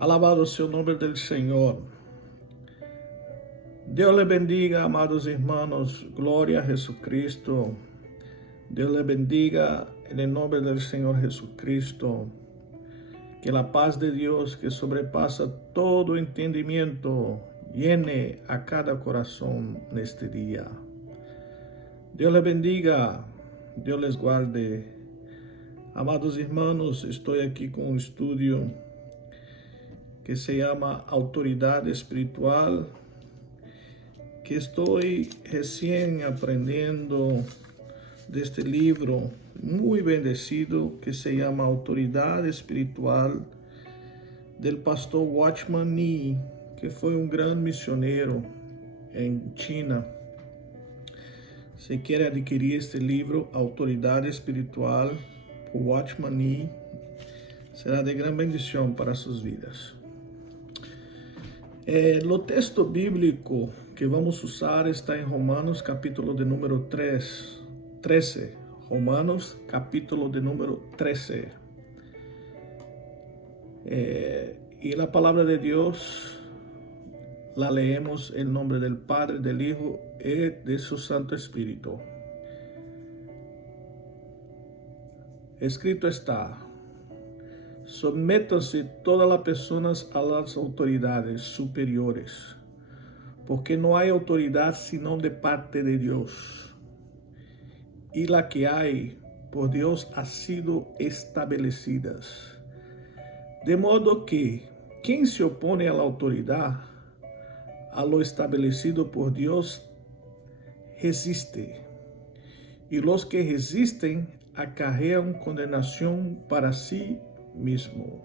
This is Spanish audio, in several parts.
Alabado sea el nombre del Señor. Dios le bendiga, amados hermanos. Gloria a Jesucristo. Dios le bendiga en el nombre del Señor Jesucristo. Que la paz de Dios, que sobrepasa todo entendimiento, llene a cada corazón en este día. Dios le bendiga. Dios les guarde. Amados hermanos, estoy aquí con un estudio que se llama Autoridad Espiritual, que estoy recién aprendiendo de este libro muy bendecido que se llama Autoridad Espiritual, del pastor Watchman Nee, que fue un gran misionero en China. Si quiere adquirir este libro, Autoridad Espiritual, por Watchman Nee, será de gran bendición para sus vidas. O texto bíblico que vamos usar está em Romanos capítulo de número 13. Romanos capítulo de número 13. Y la palabra de Dios la leemos en nombre del Padre, del Hijo y de su Santo Espíritu. Escrito está: sométanse todas las personas a las autoridades superiores, porque no hay autoridad sino de parte de Dios, y la que hay por Dios ha sido establecida. De modo que quien se opone a la autoridad, a lo establecido por Dios, resiste, y los que resisten acarrean condenación para sí mismo.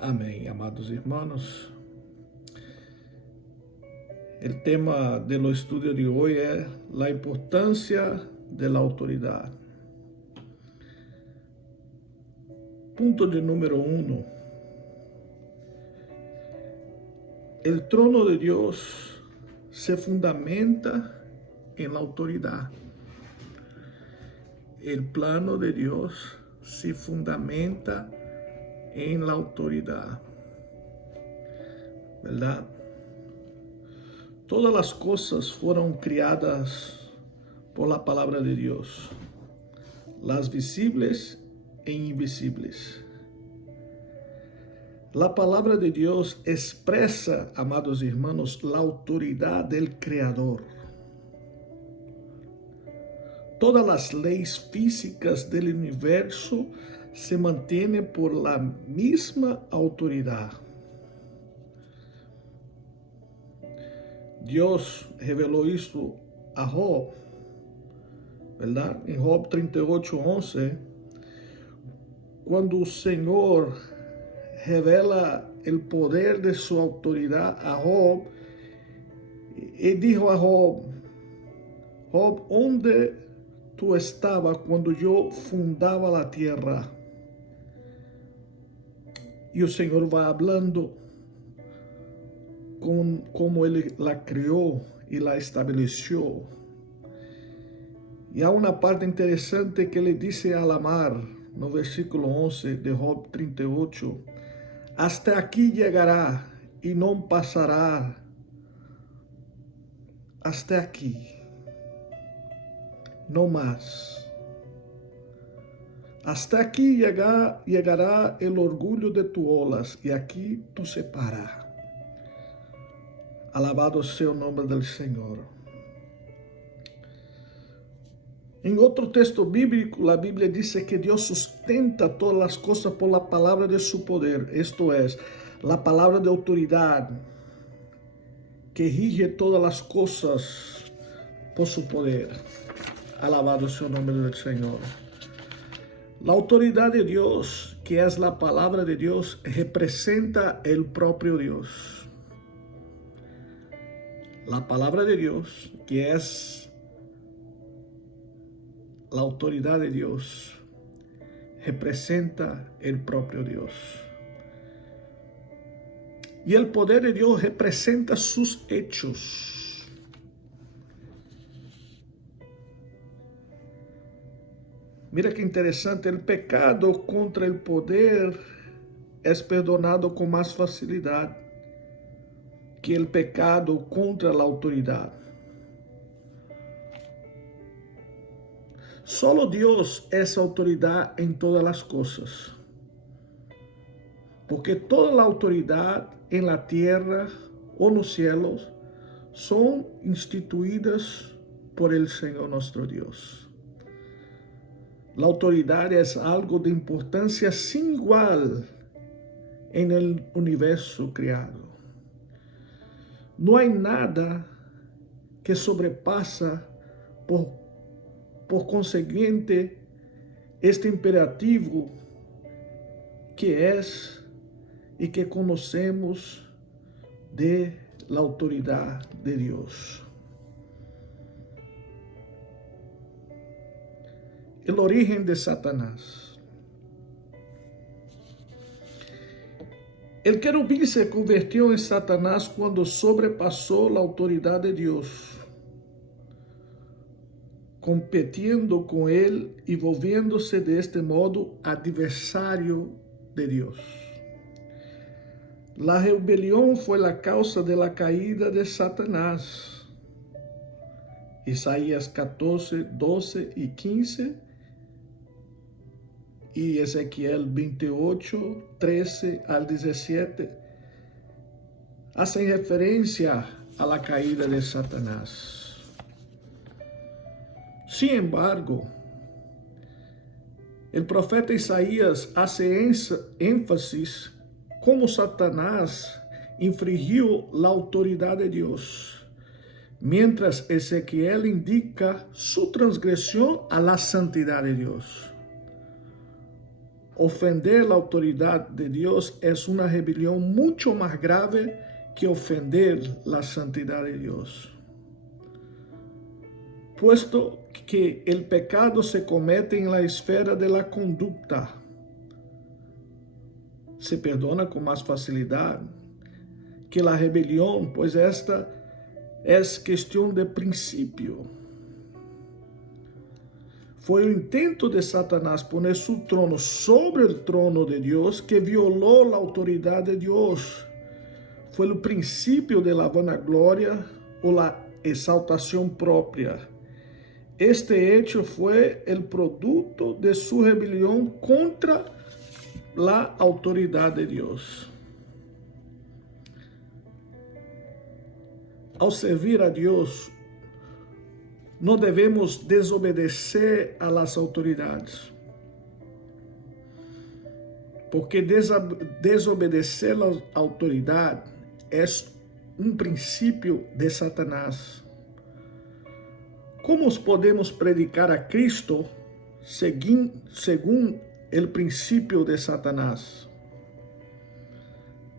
Amén, amados hermanos. El tema del estudio de hoy es la importancia de la autoridad. Punto de número 1. El trono de Dios se fundamenta en la autoridad. El plano de Dios se fundamenta en la autoridad, ¿verdad? Todas las cosas fueron creadas por la palabra de Dios, las visibles e invisibles. La palabra de Dios expresa, amados hermanos, la autoridad del Creador. Todas las leyes físicas del universo se mantienen por la misma autoridad. Dios reveló esto a Job, ¿verdad? En Job 38:11, cuando el Señor revela el poder de su autoridad a Job, y dijo a Job: Job, ¿dónde tú estabas cuando yo fundaba la tierra? Y el Señor va hablando con cómo Él la creó y la estableció. Y hay una parte interesante que le dice a la mar, no versículo 11 de Job 38, hasta aquí llegará y no pasará. Hasta aquí, no más. Hasta aquí llegará el orgullo de tus olas y aquí tú se para. Alabado sea el nombre del Señor. En otro texto bíblico, la Biblia dice que Dios sustenta todas las cosas por la palabra de su poder. Esto es, la palabra de autoridad que rige todas las cosas por su poder. Alabado sea el nombre del Señor. La autoridad de Dios, que es la palabra de Dios, representa el propio Dios. La palabra de Dios, que es la autoridad de Dios, representa el propio Dios. Y el poder de Dios representa sus hechos. Mira que interesante, el pecado contra el poder es perdonado con más facilidad que el pecado contra la autoridad. Solo Dios es autoridad en todas las cosas, porque toda la autoridad en la tierra o los cielos son instituidas por el Señor nuestro Dios. La autoridad es algo de importancia sin igual en el universo creado. No hay nada que sobrepasa por consiguiente este imperativo que es y que conocemos de la autoridad de Dios. El origen de Satanás. El querubín se convirtió en Satanás cuando sobrepasó la autoridad de Dios, compitiendo con él y volviéndose de este modo adversario de Dios. La rebelión fue la causa de la caída de Satanás. Isaías 14, 12 y 15 y Ezequiel 28, 13 al 17 hacen referencia a la caída de Satanás. Sin embargo, el profeta Isaías hace énfasis cómo Satanás infringió la autoridad de Dios, mientras Ezequiel indica su transgresión a la santidad de Dios. Ofender la autoridad de Dios es una rebelión mucho más grave que ofender la santidad de Dios, puesto que el pecado se comete en la esfera de la conducta. Se perdona con más facilidad que la rebelión, pues esta es cuestión de principio. Fue el intento de Satanás poner su trono sobre el trono de Dios que violó la autoridad de Dios. Fue el principio de la vanagloria o la exaltación propia. Este hecho fue el producto de su rebelión contra la autoridad de Dios. Al servir a Dios, no debemos desobedecer a las autoridades, porque desobedecer a la autoridad es un principio de Satanás. ¿Cómo podemos predicar a Cristo según el principio de Satanás?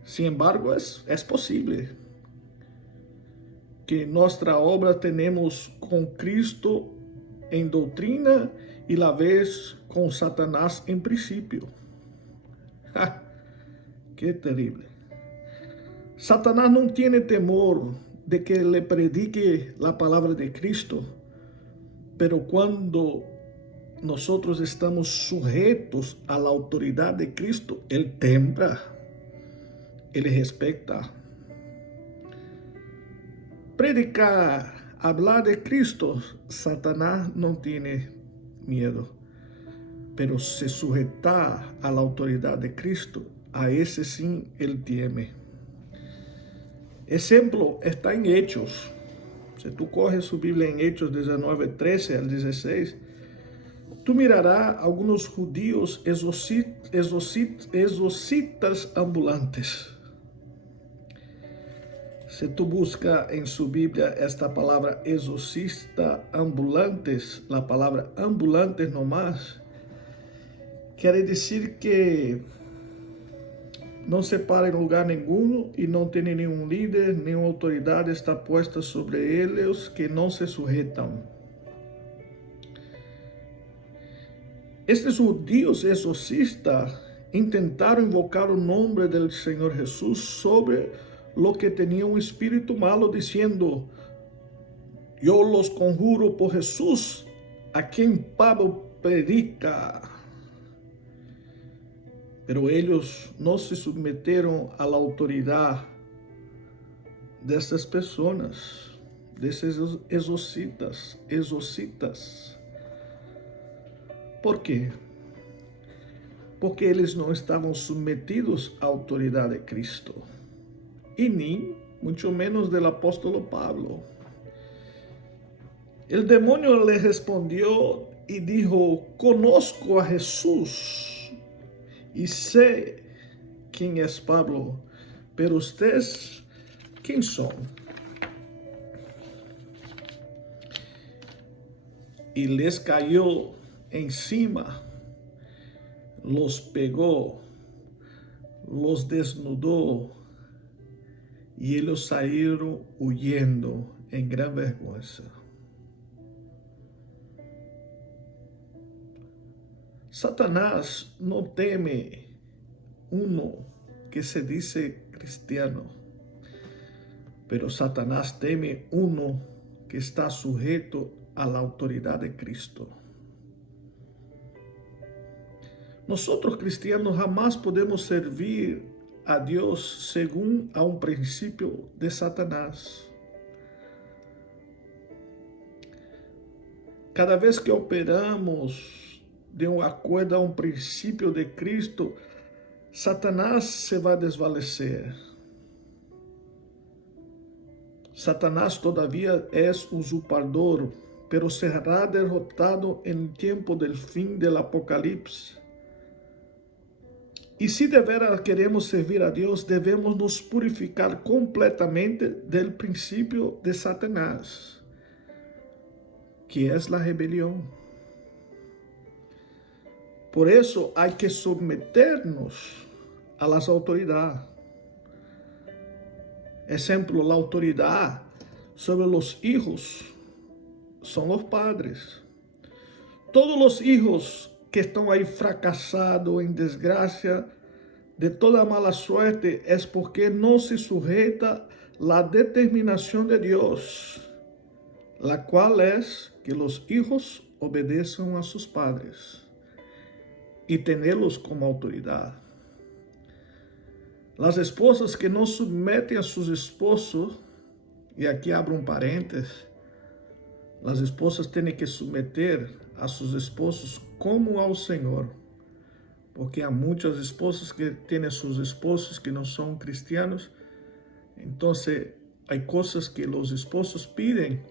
Sin embargo, es posible que nuestra obra tenemos con Cristo en doctrina y la vez con Satanás en principio. ¡Ja! ¡Qué terrible! Satanás no tiene temor de que le predique la palabra de Cristo, pero cuando nosotros estamos sujetos a la autoridad de Cristo, Él tembla, Él respeta. Predicar, hablar de Cristo, Satanás no tiene miedo, pero se sujeta a la autoridad de Cristo, a ese sí Él teme. Ejemplo está en Hechos. Si tú coges su Biblia en Hechos 19, 13 al 16, tú mirarás algunos judíos exorcistas ambulantes. Si tú buscas en su Biblia esta palabra exorcista ambulantes, la palabra ambulantes nomás, quiere decir que no se para en lugar ninguno y no tiene ningún líder, ninguna autoridad está puesta sobre ellos que no se sujetan. Estos judíos exorcistas intentaron invocar el nombre del Señor Jesús sobre lo que tenía un espíritu malo, diciendo: yo los conjuro por Jesús, a quien Pablo predica. Pero ellos no se submetieron a la autoridad de estas personas, de esos exorcistas. ¿Por quê? Porque eles não estavam submetidos à autoridade de Cristo, e nem muito menos do apóstolo Pablo. O demônio lhe respondeu e dijo: conozco a Jesús e sei quem é Pablo, pero ustedes, quem são? E les caiu em cima, los pegou, los desnudou, e eles saíram huyendo em gran vergüenza. Satanás não teme uno que se diz cristiano, pero Satanás teme uno que está sujeto a la autoridade de Cristo. Nós cristianos jamais podemos servir a Deus segundo a princípio de Satanás. Cada vez que operamos de acordo a princípio de Cristo, Satanás se vai desvalecer. Satanás todavia é usurpador, pero será derrotado em tempo del fim del Apocalipse. E se de veras queremos servir a Deus, devemos nos purificar completamente do princípio de Satanás, que é a rebelião. Por isso, há que submeter-nos a las autoridades. Exemplo, a autoridade sobre os hijos são os padres. Todos os hijos que estão aí fracassados, em desgraça, de toda mala suerte, é porque não se sujeita à determinação de Deus, la qual é que os hijos obedeçam a seus padres e tê-los como autoridade. As esposas que não submetem a seus esposos, e aqui abro parênteses, as esposas têm que submeter a seus esposos como ao Senhor, porque há muitas esposas que têm seus esposos que não são cristianos, então há coisas que os esposos pedem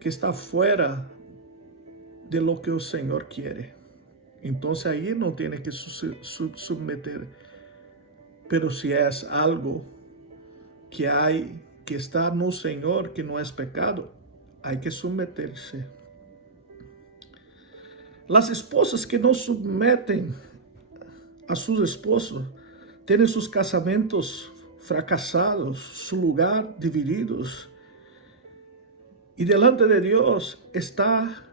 que está fora de lo que o Senhor quer. Então aí não tem que submeter. Pero se é algo que que está no Senhor, que não é pecado, há que submeter-se. As esposas que não submetem a seus esposos têm seus casamentos fracassados, seu lugar divididos, e delante de Deus está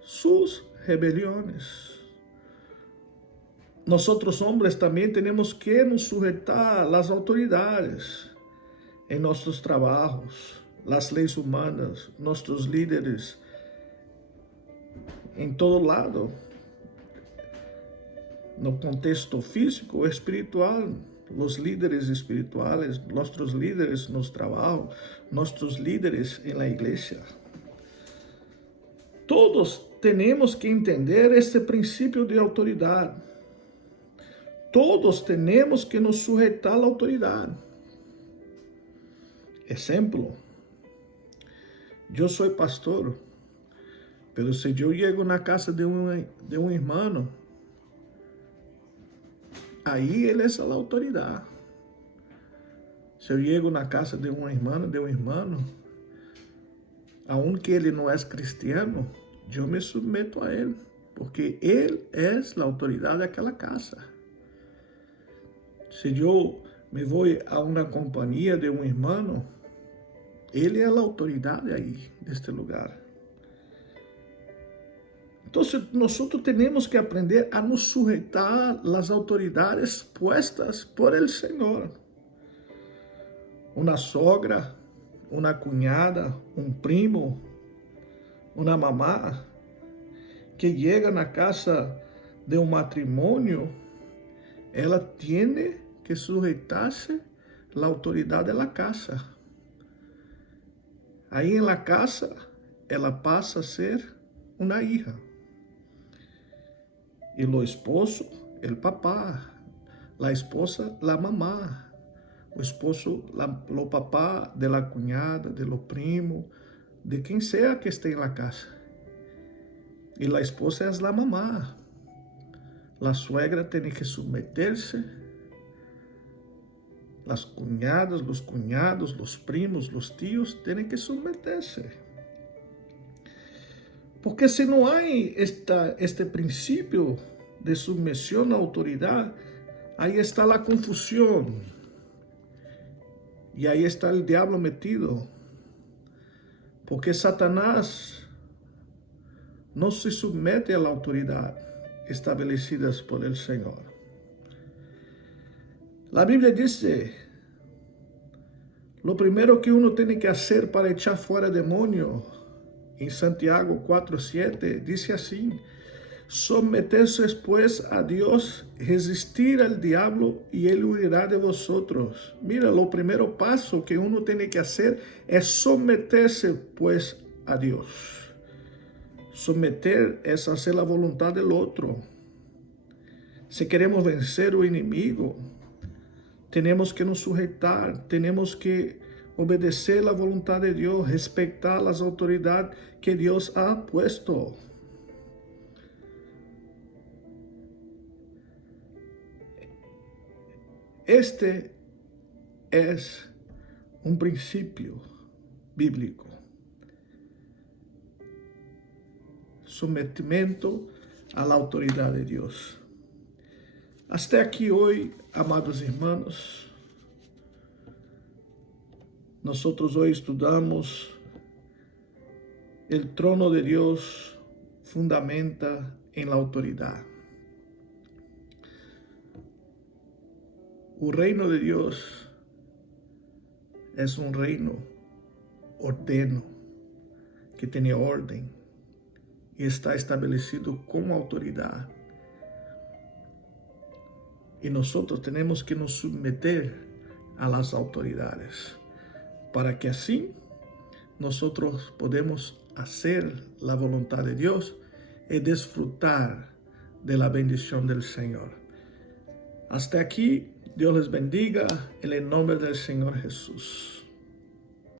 suas rebeliões. Nós homens também temos que nos sujeitar às autoridades em nossos trabalhos, as leis humanas, nossos líderes, em todo lado, no contexto físico ou espiritual, os líderes espirituais, nossos líderes nos trabalhos, nossos líderes em la igreja. Todos temos que entender este princípio de autoridade. Todos temos que nos sujeitar à autoridade. Exemplo, eu sou pastor, pero se eu chego na casa de um irmão, aí ele é a autoridade. Se eu chego na casa de um irmão, aunque ele não é cristiano, eu me submeto a ele, porque ele é a autoridade daquela casa. Se eu me vou a uma companhia de um irmão, ele é a autoridade aí, deste lugar. Então, nós temos que aprender a nos sujeitar às autoridades puestas por el Senhor. Uma sogra, uma cunhada, um primo, uma mamá, que chega na casa de um matrimônio ela tiene que sujetarse a la autoridad de la casa. Ahí en la casa, ela pasa a ser una hija. Y lo esposo, el papá. La esposa, la mamá. O esposo, lo papá de la cuñada, de lo primo, de quien sea que esté en la casa. Y la esposa es la mamá. La suegra tiene que someterse. Las cuñadas, los cuñados, los primos, los tíos tienen que someterse. Porque si no hay este principio de sumisión a autoridad, ahí está la confusión. Y ahí está el diablo metido. Porque Satanás no se somete a la autoridad establecidas por el Señor. La Biblia dice, lo primero que uno tiene que hacer para echar fuera demonio, en Santiago 4:7, dice así: someterse pues a Dios, resistir al diablo y él huirá de vosotros. Mira, lo primero paso que uno tiene que hacer es someterse pues a Dios. Someter es hacer la voluntad del otro. Si queremos vencer o inimigo, tenemos que nos sujetar, tenemos que obedecer la voluntad de Dios, respetar las autoridades que Dios ha puesto. Este es un principio bíblico. Sometimiento a la autoridad de Dios. Hasta aquí hoy, amados hermanos. Nosotros hoy estudiamos el trono de Dios fundamenta en la autoridad. El reino de Dios es un reino ordeno, que tiene orden y está establecido como autoridad. Y nosotros tenemos que nos someter a las autoridades para que así nosotros podemos hacer la voluntad de Dios y disfrutar de la bendición del Señor. Hasta aquí, Dios les bendiga en el nombre del Señor Jesús.